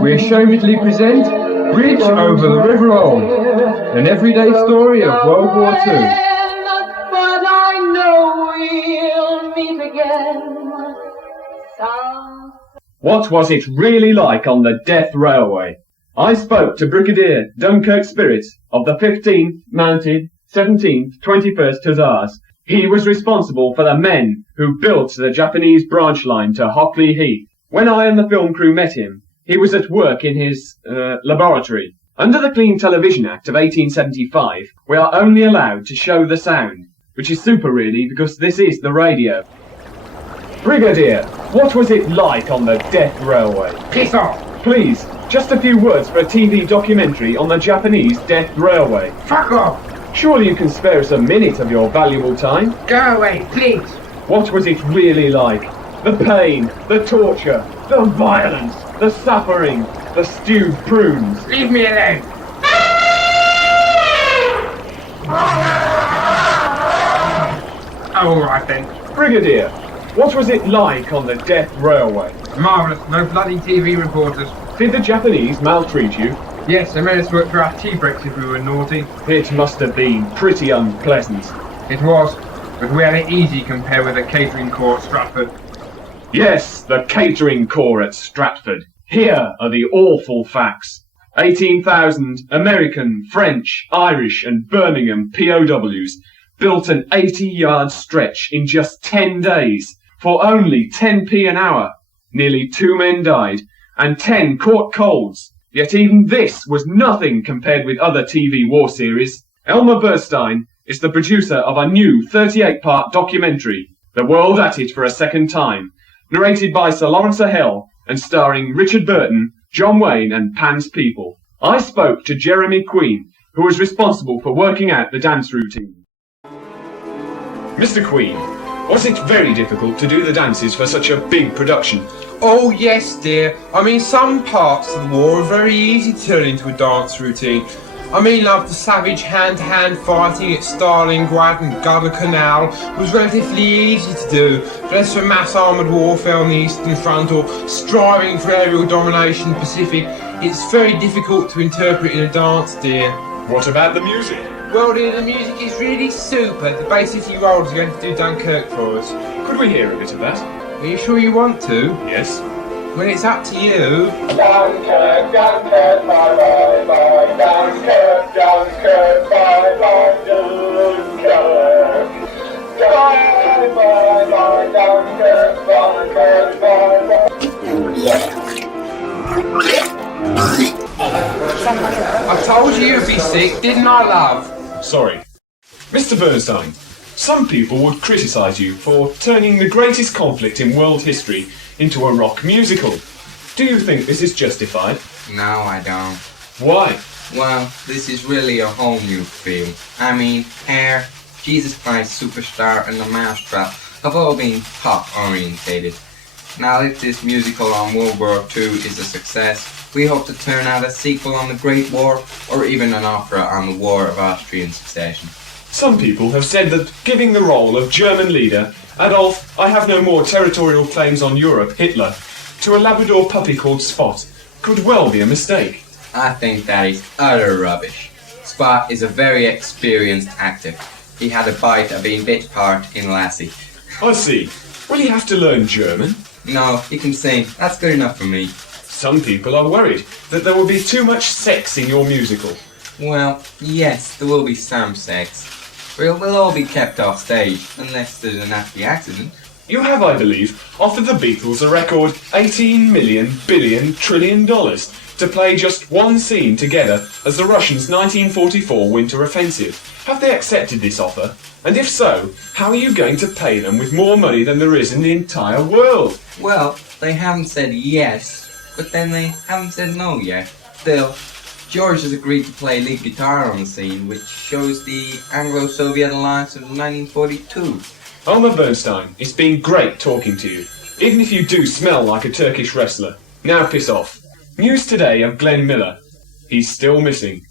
we ashamedly present Bridge Over the River Alne, an everyday story of World War II. But I know we'll meet again. What was it really like on the Death Railway? I spoke to Brigadier Dunkirk Spirit of the 15th Mounted 17th 21st Hussars. He was responsible for the men who built the Japanese branch line to Hockley Heath. When I and the film crew met him, he was at work in his laboratory. Under the Clean Television Act of 1875, we are only allowed to show the sound, which is super really because this is the radio. Brigadier, what was it like on the Death Railway? Piss off! Please, just a few words for a TV documentary on the Japanese Death Railway. Fuck off! Surely you can spare us a minute of your valuable time? Go away, please! What was it really like? The pain, the torture, the violence, the suffering, the stewed prunes. Leave me alone! All right then. Brigadier, what was it like on the Death Railway? Marvellous. No bloody TV reporters. Did the Japanese maltreat you? Yes, they made us work for our tea breaks if we were naughty. It must have been pretty unpleasant. It was, but we had it easy compared with the catering corps at Stratford. Yes, the catering corps at Stratford. Here are the awful facts. 18,000 American, French, Irish and Birmingham POWs built an 80-yard stretch in just 10 days for only 10p an hour. Nearly 2 men died and 10 caught colds. Yet even this was nothing compared with other TV war series. Elmer Bernstein is the producer of a new 38-part documentary, The World at It for a Second Time, narrated by Sir Lawrence O'Hell and starring Richard Burton, John Wayne and Pan's People. I spoke to Jeremy Queen, who was responsible for working out the dance routine. Mr. Queen, was it very difficult to do the dances for such a big production? Oh yes, dear. I mean, some parts of the war are very easy to turn into a dance routine. I mean, like the savage hand-to-hand fighting at Stalingrad and Guadalcanal was relatively easy to do, but as for mass armoured warfare on the Eastern Front or striving for aerial domination in the Pacific, it's very difficult to interpret in a dance, dear. What about the music? Well, dear, the music is really super. The Bay City Rollers are going to do Dunkirk for us. Could we hear a bit of that? Are you sure you want to? Yes. Well, it's up to you. Dunkirk, Dunkirk, bye bye bye. Dunkirk, Dunkirk, bye bye. Dunkirk. Bye bye bye. Dunkirk, Dunkirk, bye bye. I told you you'd be sick, didn't I, love? Sorry. Mr. Bernstein, some people would criticise you for turning the greatest conflict in world history into a rock musical. Do you think this is justified? No, I don't. Why? Well, this is really a whole new film. I mean, Hair, Jesus Christ Superstar and The Mousetrap have all been pop orientated. Now, if this musical on World War II is a success, we hope to turn out a sequel on the Great War or even an opera on the War of Austrian Succession. Some people have said that giving the role of German leader, Adolf, I have no more territorial claims on Europe, Hitler, to a Labrador puppy called Spot could well be a mistake. I think that is utter rubbish. Spot is a very experienced actor. He had a bite of being bit part in Lassie. I see. Will he have to learn German? No, he can sing. That's good enough for me. Some people are worried that there will be too much sex in your musical. Well, yes, there will be some sex. We'll all be kept off stage, unless there's a nasty accident. You have, I believe, offered the Beatles a record $18 million billion trillion to play just one scene together as the Russians' 1944 winter offensive. Have they accepted this offer? And if so, how are you going to pay them with more money than there is in the entire world? Well, they haven't said yes, but then they haven't said no yet. Still, George has agreed to play lead guitar on the scene, which shows the Anglo-Soviet alliance of 1942. Elmer Bernstein, it's been great talking to you, even if you do smell like a Turkish wrestler. Now piss off. News today of Glenn Miller. He's still missing.